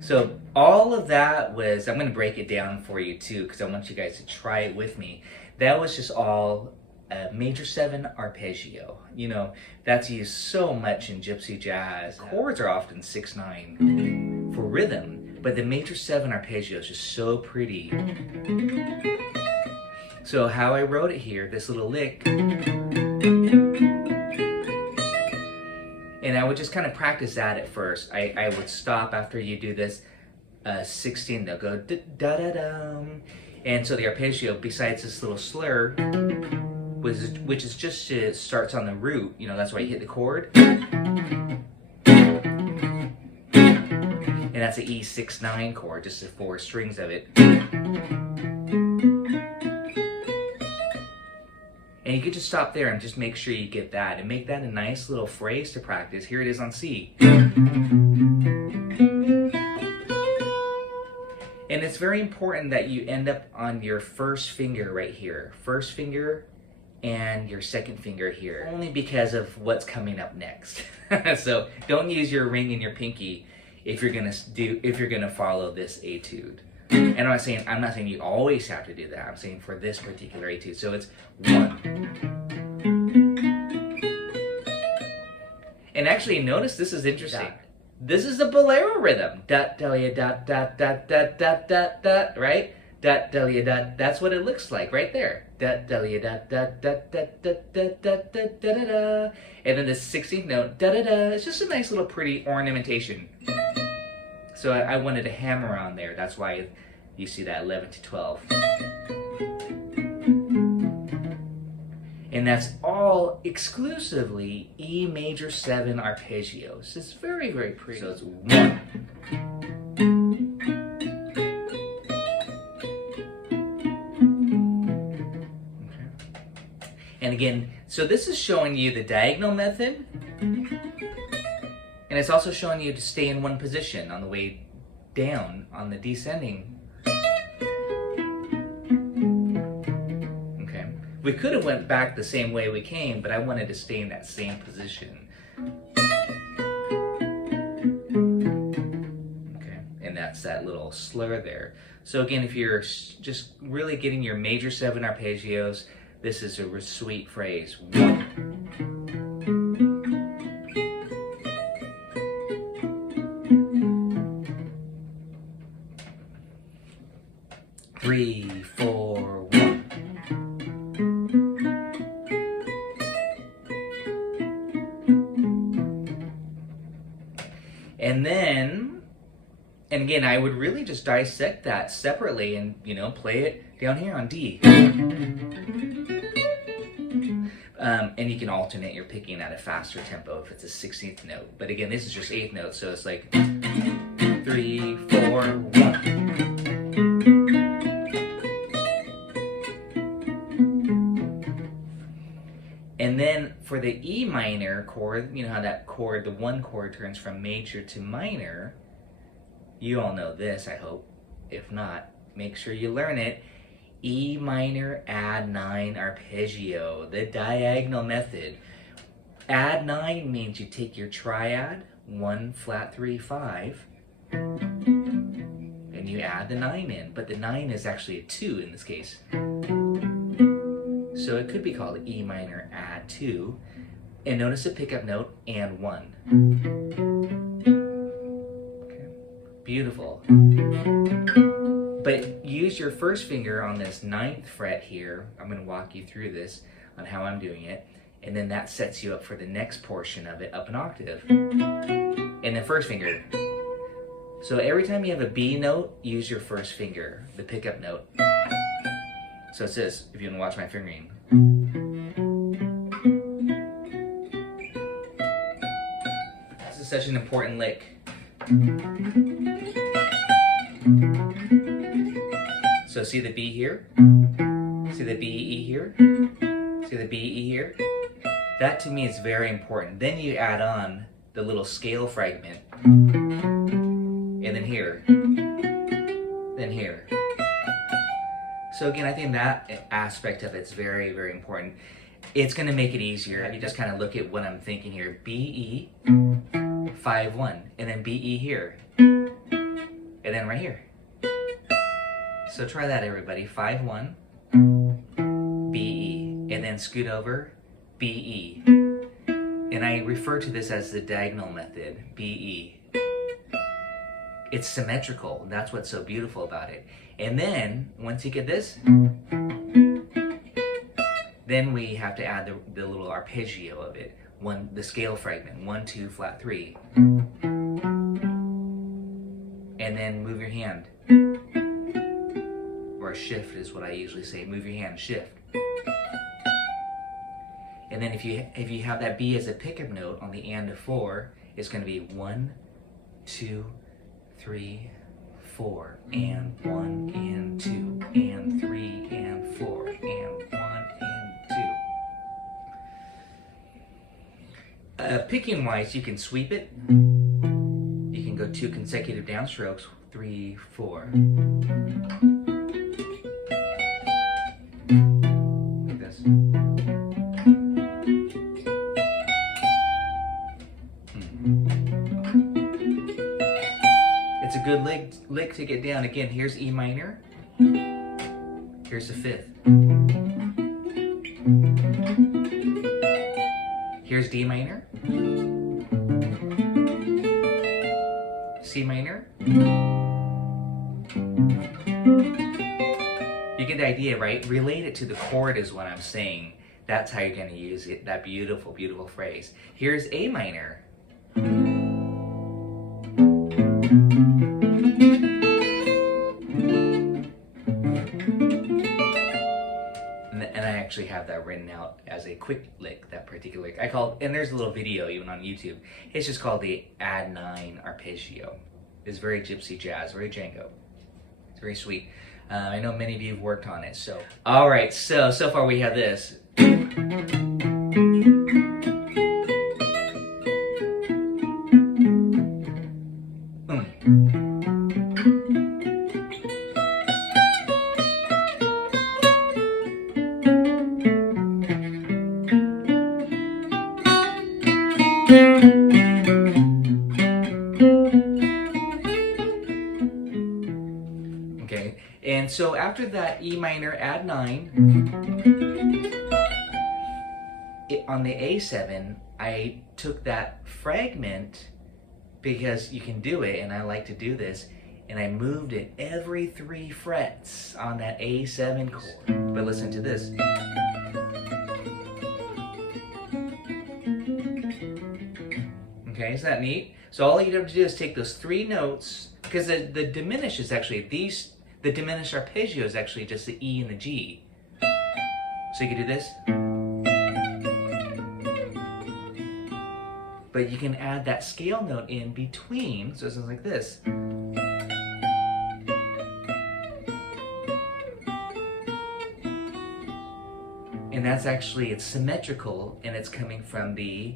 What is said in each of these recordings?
So all of that was, I'm going to break it down for you too, because I want you guys to try it with me. That was just all a major 7 arpeggio. You know, that's used so much in gypsy jazz. Chords are often 6/9 for rhythm, but the major 7 arpeggio is just so pretty. So how I wrote it here, this little lick, and I would just kind of practice that at first. I would stop after you do this 16, they'll go da-da-dum. And so the arpeggio, besides this little slur, which is just starts on the root, you know, that's why you hit the chord. And that's an E6/9 chord, just the 4 strings of it. And you could just stop there and just make sure you get that and make that a nice little phrase to practice. Here it is on C. And it's very important that you end up on your first finger right here. First finger and your second finger here. Only because of what's coming up next. So don't use your ring and your pinky if you're gonna follow this etude. And I'm not saying you always have to do that. I'm saying for this particular etude. So it's 1. And actually notice this is interesting. This is the Bolero rhythm. Dot delia dot dot dot dot dot dot dot, right? Dot delia dot. That's what it looks like right there. Dot delia dot dot dot dot dot dot dot dot da da da. And then the 16th note da da da. It's just a nice little pretty ornamentation. So I wanted to hammer on there. That's why you see that 11 to 12. And that's all exclusively E major 7 arpeggios. It's very, very pretty. So it's 1. Okay. And again, so this is showing you the diagonal method. And it's also showing you to stay in one position on the way down on the descending. Okay. We could have went back the same way we came, but I wanted to stay in that same position. Okay. And that's that little slur there. So again, if you're just really getting your major 7 arpeggios, this is a sweet phrase. 1. 3, 4, 1. And then, and again, I would really just dissect that separately and, you know, play it down here on D. And you can alternate your picking at a faster tempo if it's a 16th note. But again, this is just 8th note, so it's like 3, 4, 1. And then for the E minor chord, you know how that chord, the 1 chord turns from major to minor. You all know this, I hope. If not, make sure you learn it. E minor add 9 arpeggio, the diagonal method. Add 9 means you take your triad, 1 flat 3 5, and you add the 9 in, but the 9 is actually a 2 in this case. So it could be called E minor add 2, and notice the pickup note and 1. Okay. Beautiful. beautiful. But use your first finger on this 9th fret here. I'm going to walk you through this on how I'm doing it. And then that sets you up for the next portion of it up an octave. And then first finger. So every time you have a B note, use your first finger, the pickup note. So it says, if you want to watch my fingering. This is such an important lick. So see the B here? See the B, E here? See the B, E here? That to me is very important. Then you add on the little scale fragment. And then here. Then here. So again, I think that aspect of it's very, very important. It's going to make it easier. You just kind of look at what I'm thinking here. B, E, 5, 1. And then B, E here. And then right here. So try that, everybody. 5, 1. B, E. And then scoot over. B, E. And I refer to this as the diagonal method. B, E. It's symmetrical. That's what's so beautiful about it. And then, once you get this, then we have to add the little arpeggio of it. The scale fragment. 1, 2, flat 3. And then move your hand. Or shift is what I usually say. Move your hand, shift. And then if you have that B as a pickup note on the and of 4, it's going to be 1, 2, 3, 4, and 1, and 2, and 3, and 4, and 1, and 2. Picking wise, you can sweep it. You can go 2 consecutive downstrokes, 3, 4. Like this. It's a good lick to get down. Again, here's E minor. Here's the 5th. Here's D minor. C minor. You get the idea, right? Relate it to the chord is what I'm saying. That's how you're going to use it. That beautiful, beautiful phrase. Here's A minor. And I actually have that written out as a quick lick, that particular lick. And there's a little video even on YouTube. It's just called the Add 9 arpeggio. It's very gypsy jazz, very Django. It's very sweet. I know many of you have worked on it. So, all right. So far we have this. Okay, and so after that E minor, add 9. On the A7, I took that fragment because you can do it, and I like to do this, and I moved it every 3 frets on that A7 chord. But listen to this. Okay, isn't that neat? So all you have to do is take those 3 notes, because the diminished is actually the diminished arpeggio is actually just the E and the G. So you can do this. But you can add that scale note in between, so it sounds like this. And that's actually, it's symmetrical, and it's coming from the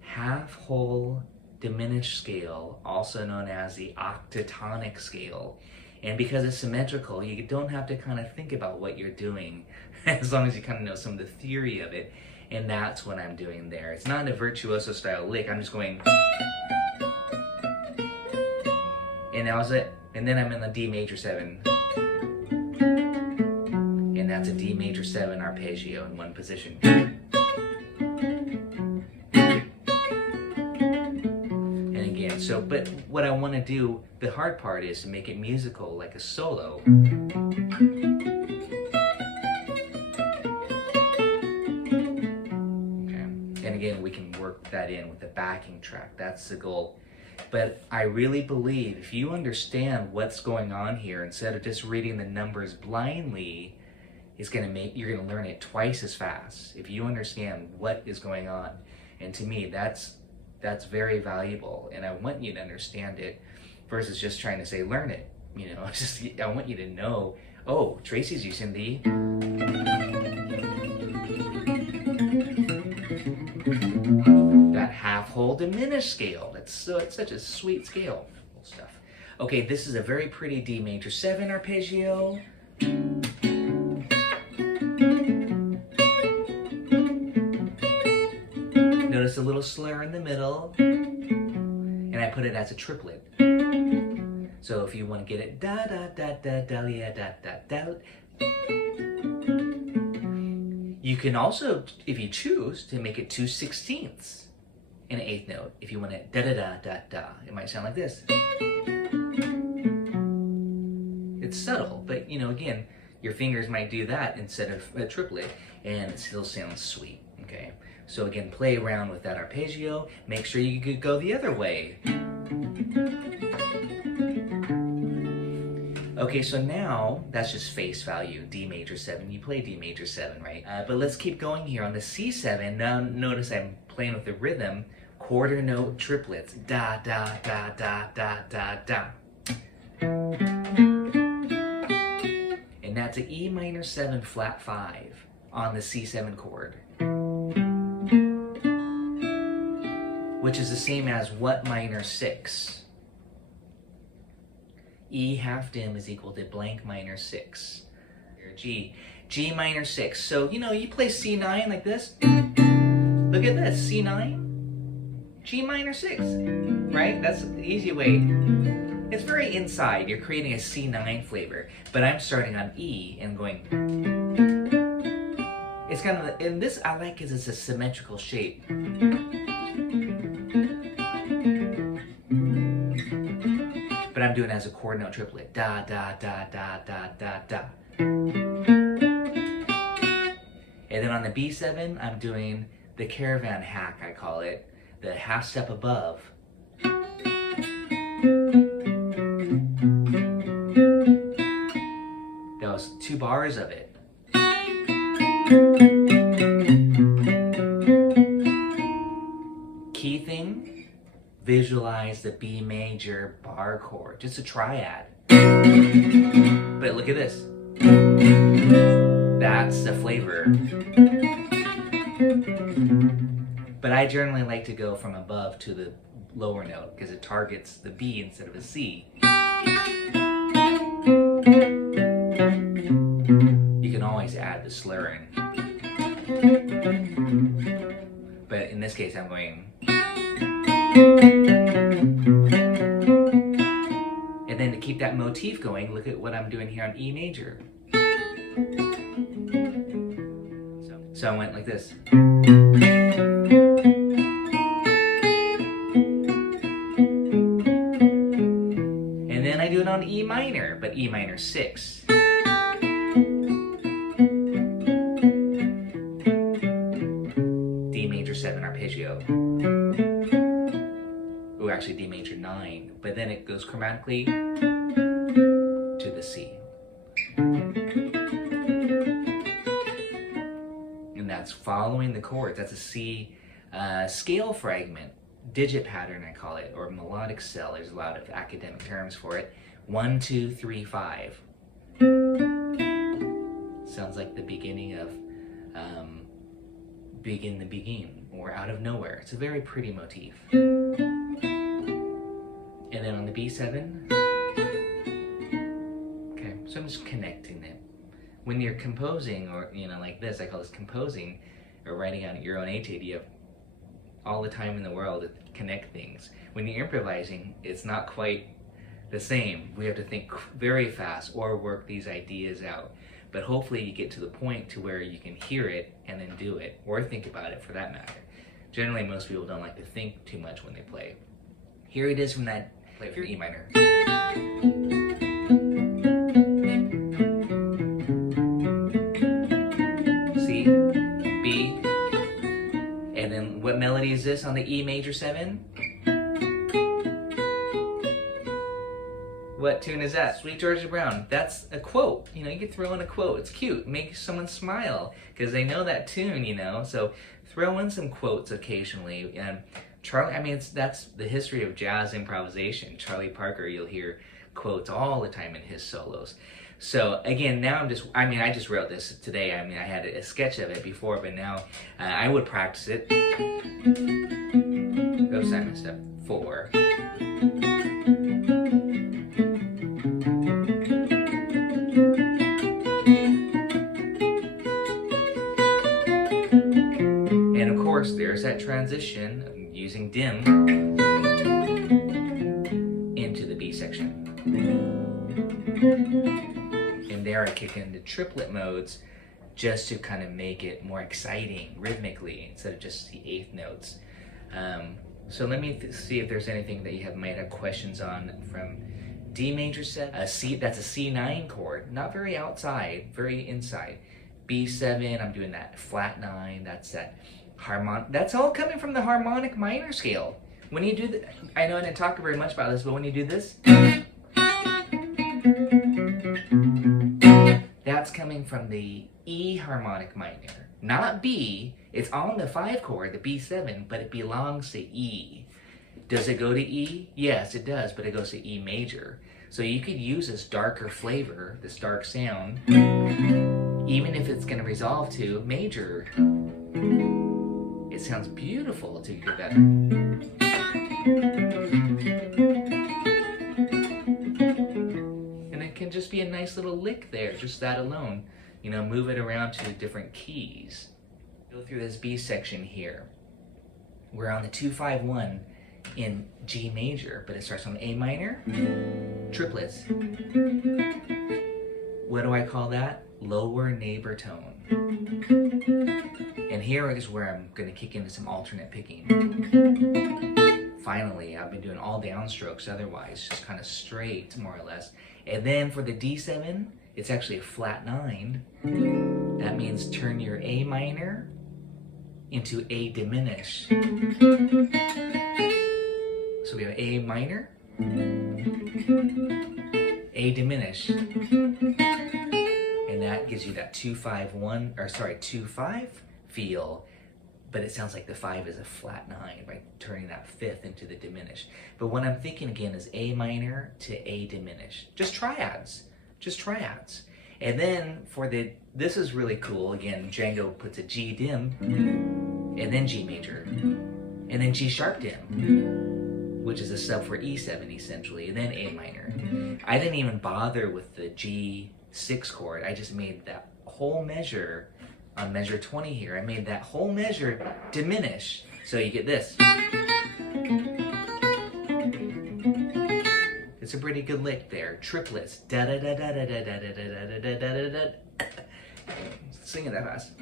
half-whole diminished scale, also known as the octatonic scale. And because it's symmetrical, you don't have to kind of think about what you're doing, as long as you kind of know some of the theory of it. And that's what I'm doing there. It's not a virtuoso style lick. I'm just going, and that was it. And then I'm in the D major 7. And that's a D major 7 arpeggio in one position. And again, so but what I want to do, the hard part is to make it musical, like a solo. And again, we can work that in with the backing track. That's the goal. But I really believe if you understand what's going on here, instead of just reading the numbers blindly, you're gonna learn it twice as fast if you understand what is going on. And to me, that's very valuable. And I want you to understand it versus just trying to say, learn it. You know, I want you to know, oh, Tracy's using the half-whole diminished scale. It's such a sweet scale. Cool stuff. Okay, this is a very pretty D major 7 arpeggio. Notice a little slur in the middle, and I put it as a triplet. So if you want to get it da da da da da da da da. You can also, if you choose, to make it 2/16 in an 8th note. If you want it da da da da da, it might sound like this. It's subtle, but you know, again, your fingers might do that instead of a triplet, and it still sounds sweet. Okay, so again, play around with that arpeggio. Make sure you could go the other way. Okay, so now that's just face value, D major 7. You play D major 7, right? But let's keep going here on the C7. Now notice I'm playing with the rhythm, quarter note triplets, da da da da da da da. And that's an E minor 7 flat 5 on the C7 chord, which is the same as what minor 6? E half dim is equal to blank minor 6. G minor 6. So, you know, you play C9 like this. Look at this, C9, G minor 6, right? That's the easy way. It's very inside. You're creating a C9 flavor, but I'm starting on E and going. It's kind of, and this I like because it's a symmetrical shape. But I'm doing it as a chord note triplet. Da, da, da, da, da, da, da. And then on the B7, I'm doing the caravan hack, I call it. The half step above. That was 2 bars of it. Key thing. Visualize the B major bar chord, just a triad. But look at this. That's the flavor. But I generally like to go from above to the lower note because it targets the B instead of a C. You can always add the slurring. But in this case, I'm going. And then to keep that motif going, look at what I'm doing here on E major. So I went like this. And then I do it on E minor, but E minor 6. D major 7 arpeggio. Actually D major 9, but then it goes chromatically to the C. And that's following the chords. That's a C scale fragment, digit pattern I call it, or melodic cell. There's a lot of academic terms for it. 1, 2, 3, 5. Sounds like the beginning of Begin the Begin, or Out of Nowhere. It's a very pretty motif. And then on the B7, okay, so I'm just connecting it. When you're composing, or, you know, like this, I call this composing, or writing on your own etude, you have all the time in the world to connect things. When you're improvising, it's not quite the same. We have to think very fast or work these ideas out. But hopefully you get to the point to where you can hear it and then do it, or think about it for that matter. Generally, most people don't like to think too much when they play. Here it is from that, play it for E minor. C, B, and then what melody is this on the E major 7? What tune is that? Sweet Georgia Brown. That's a quote. You know, you could throw in a quote. It's cute. Make someone smile because they know that tune, you know. So throw in some quotes occasionally. And Charlie, I mean, that's the history of jazz improvisation. Charlie Parker, you'll hear quotes all the time in his solos. So again, now I just wrote this today. I mean, I had a sketch of it before, but now I would practice it. Go Simon step 4. And of course, there's that transition of using dim into the B section. And there I kick into triplet modes just to kind of make it more exciting rhythmically instead of just the 8th notes. So let me see if there's anything that you might have questions on from D major 7. That's a C9 chord, not very outside, very inside. B7, I'm doing that flat 9, that's that harmonic. That's all coming from the harmonic minor scale. When you do I know I didn't talk very much about this, but when you do this, that's coming from the E harmonic minor, not B. It's on the 5 chord, the B7, but it belongs to E. Does it go to E? Yes, it does, but it goes to E major. So you could use this darker flavor, this dark sound, even if it's going to resolve to major. It sounds beautiful to get that. And it can just be a nice little lick there, just that alone. You know, move it around to different keys. Go through this B section here. We're on the 2-5-1 in G major, but it starts on A minor, triplets. What do I call that? Lower neighbor tone. And here is where I'm going to kick into some alternate picking. Finally, I've been doing all downstrokes otherwise, just kind of straight, more or less. And then for the D7, it's actually a flat 9. That means turn your A minor into A diminished. So we have A minor, A diminished. And that gives you that 2-5-1, or sorry, 2-5 feel, but it sounds like the 5 is a flat 9 by turning that 5th into the diminished. But what I'm thinking again is A minor to A diminished. Just triads. And then for this is really cool. Again, Django puts a G dim, and then G major, and then G sharp dim, which is a sub for E7 essentially, and then A minor. I didn't even bother with the G6 chord. I just made that whole measure on measure 20 here. I made that whole measure diminish. So you get this. It's a pretty good lick there. Triplets. Da da da da da da da da da da da da da da. Sing it that fast.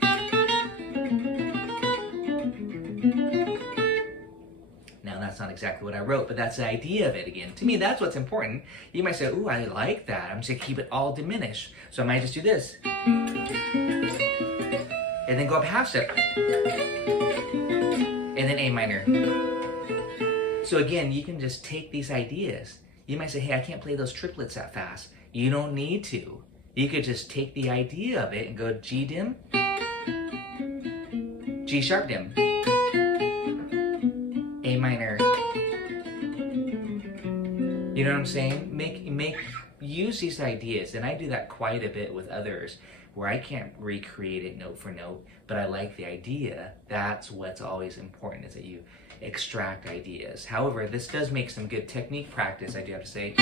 Now that's not exactly what I wrote, but that's the idea of it again. To me, that's what's important. You might say, ooh, I like that. I'm just gonna keep it all diminished. So I might just do this. And then go up half step. And then A minor. So again, you can just take these ideas. You might say, hey, I can't play those triplets that fast. You don't need to. You could just take the idea of it and go G dim, G sharp dim, A minor. You know what I'm saying? Use these ideas, and I do that quite a bit with others where I can't recreate it note for note, but I like the idea. That's what's always important, is that you extract ideas. However, this does make some good technique practice, I do have to say.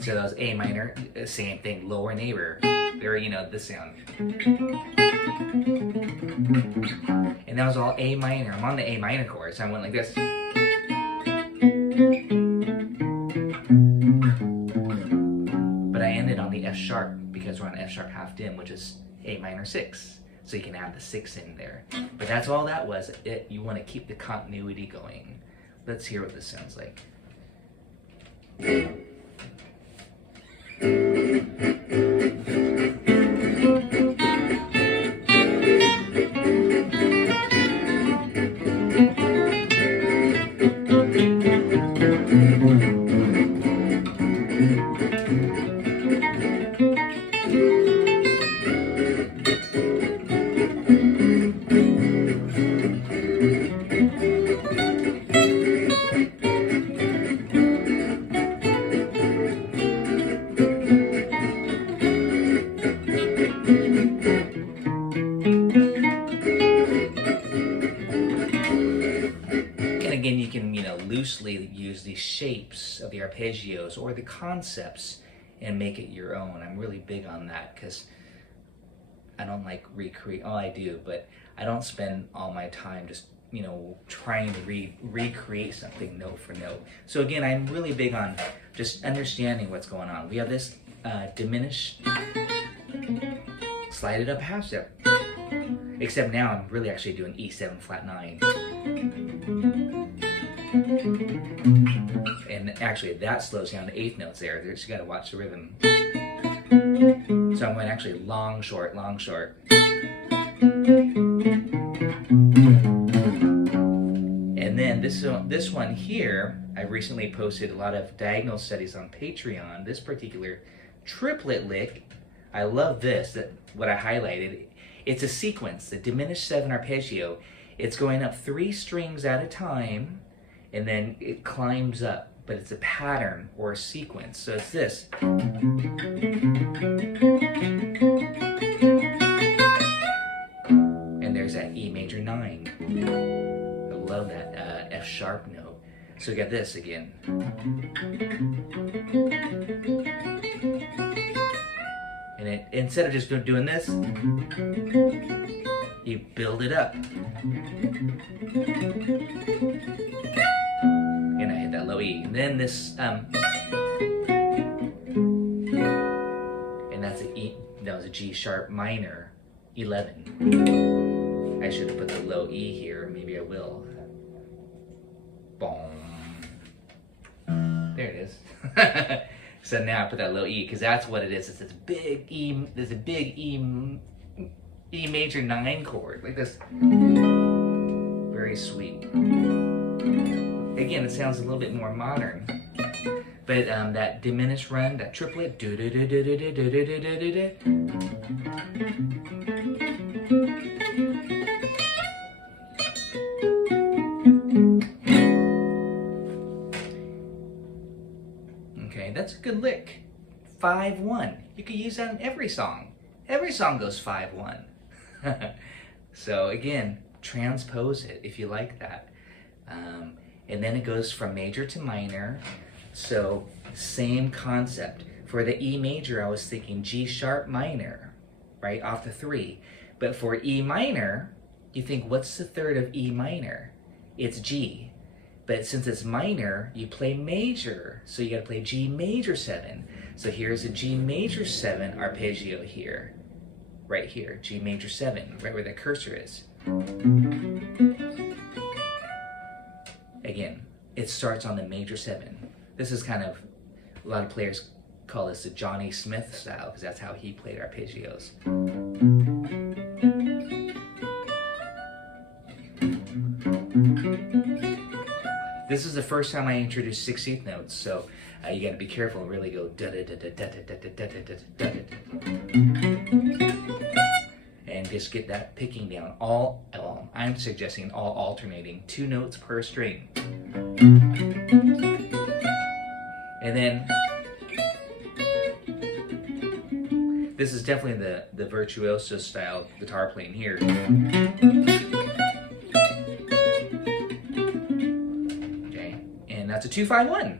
So that was A minor, same thing, lower neighbor. There, you know, this sound. And that was all A minor. I'm on the A minor chord, so I went like this. But I ended on the F sharp because we're on F sharp half dim, which is A minor 6. so you can add the 6 in there. But that's all that was. You want to keep the continuity going. Let's hear what this sounds like. Again, you can, loosely use these shapes of the arpeggios or the concepts and make it your own. I'm really big on that because I don't like recreate. Oh, I do, but I don't spend all my time just, trying to recreate something note for note. So again, I'm really big on just understanding what's going on. We have this diminished, slide it up a half step. Except now I'm really actually doing E7 flat 9. And actually that slows down to 8th notes there. You gotta watch the rhythm. So I'm going actually long, short, long, short. And then this one here, I recently posted a lot of diagonal studies on Patreon. This particular triplet lick, I love this, what I highlighted. It's a sequence, the diminished 7 arpeggio. It's going up 3 strings at a time, and then it climbs up, but it's a pattern or a sequence. So it's this. And there's that E major 9. I love that F sharp note. So we got this again. And instead of just doing this, you build it up. And I hit that low E. And then this, and that's an E, that was a G sharp minor 11. I should have put the low E here, maybe I will. Boom. There it is. So now I put that low E because that's what it is. It's this big E. There's a big E major 9 chord like this. Very sweet. Again, it sounds a little bit more modern, but that diminished run, that triplet, do do do do do do do do do do do. That's a good lick. 5-1. You could use that in every song. Every song goes 5-1. So again, transpose it if you like that. And then it goes from major to minor. So same concept. For the E major, I was thinking G sharp minor, right, off the 3. But for E minor, you think, what's the third of E minor? It's G. But since it's minor, you play major. So you gotta play G major 7. So here's a G major 7 arpeggio here. Right here, G major 7, right where the cursor is. Again, it starts on the major 7. This is kind of, a lot of players call this the Johnny Smith style, because that's how he played arpeggios. This is the first time I introduced 16th notes, so you got to be careful and really go da da da da da da da da da da da, and just get that picking down. I'm suggesting all alternating, 2 notes per string, and then this is definitely the virtuoso style guitar playing here. That's a 2-5-1.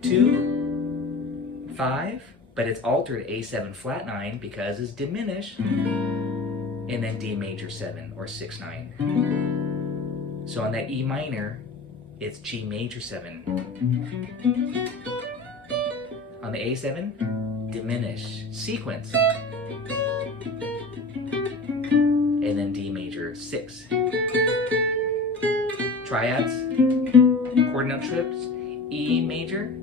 2, 5, but it's altered A7 flat 9 because it's diminished, and then D major 7 or 6-9. So on that E minor, it's G major 7. On the A7, diminish, sequence. 6. Triads, chord note trips, E major,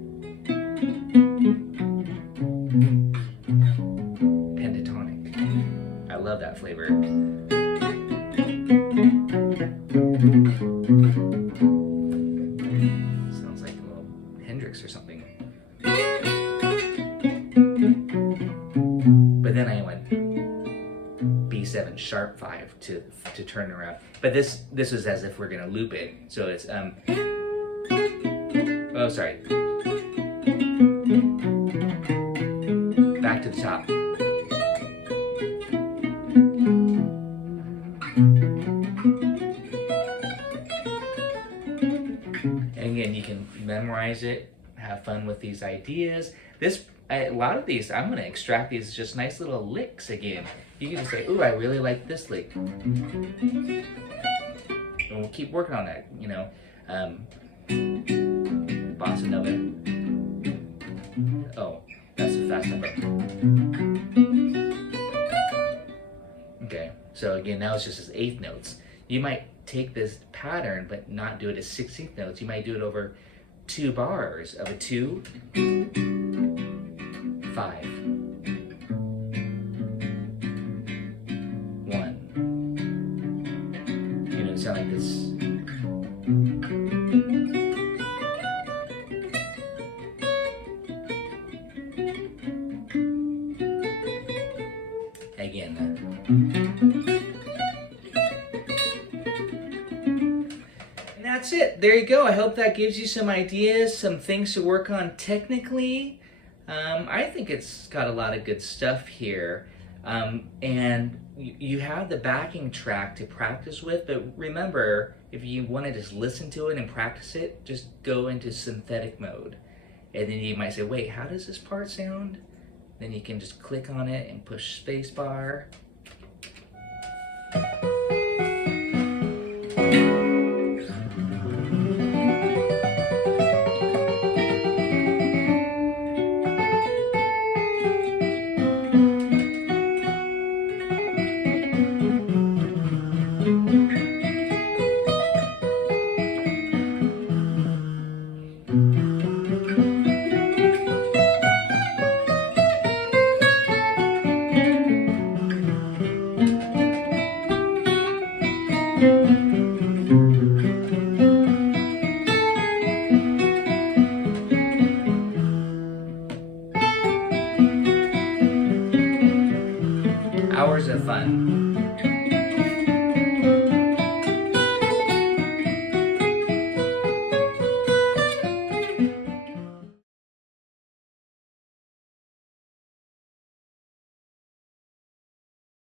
pentatonic. I love that flavor. Sounds like a little Hendrix or something. But then I went B7 sharp 5 to turn around. But this is as if we're gonna loop it. So it's oh sorry. Back to the top. And again, you can memorize it, have fun with these ideas. A lot of these, I'm going to extract these as just nice little licks again. You can just say, ooh, I really like this lick. And we'll keep working on that, you know. Bossa Nova. Oh, that's a fast number. Okay, so again, now it's just as 8th notes. You might take this pattern, but not do it as 16th notes. You might do it over 2 bars of a 2, 5, 1. You know, sound like this. Again. And that's it. There you go. I hope that gives you some ideas, some things to work on technically. I think it's got a lot of good stuff here. And you have the backing track to practice with, but remember, if you want to just listen to it and practice it, just go into synthetic mode. And then you might say, wait, how does this part sound? Then you can just click on it and push spacebar.